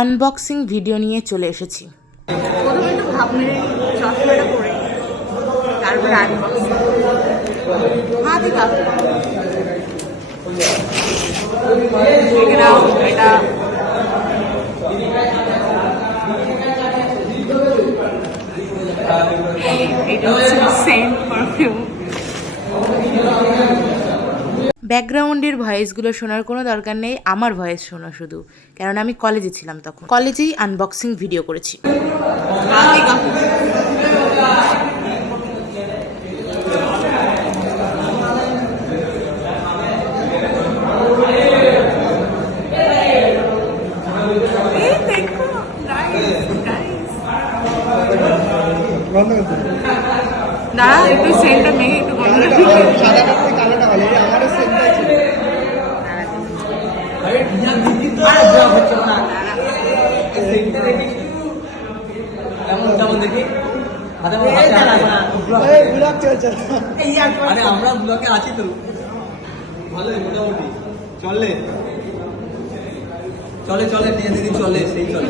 Unboxing video নিয়ে চলে এসেছি। প্রথমে একটু ভাবলে চশমাটা পরে তারপরে আনবক্সিং। হ্যাঁ ঠিক আছে, এটা এটা হচ্ছে সেন্ট পারফিউম। ব্যাকগ্রাউন্ডের ভয়েসগুলো শোনার কোনো দরকার নেই, আমার ভয়েস শোনা শুধু, কারণ আমি কলেজে ছিলাম তখন। কলেজেই আনবক্সিং ভিডিও করেছি। না একটু সেন্টটা মেঘে একটু বন্ধ আমরা ব্লকে আছি তো ভালোই মোটামুটি চলে চলে চলে দিদি চলে সেই চলে।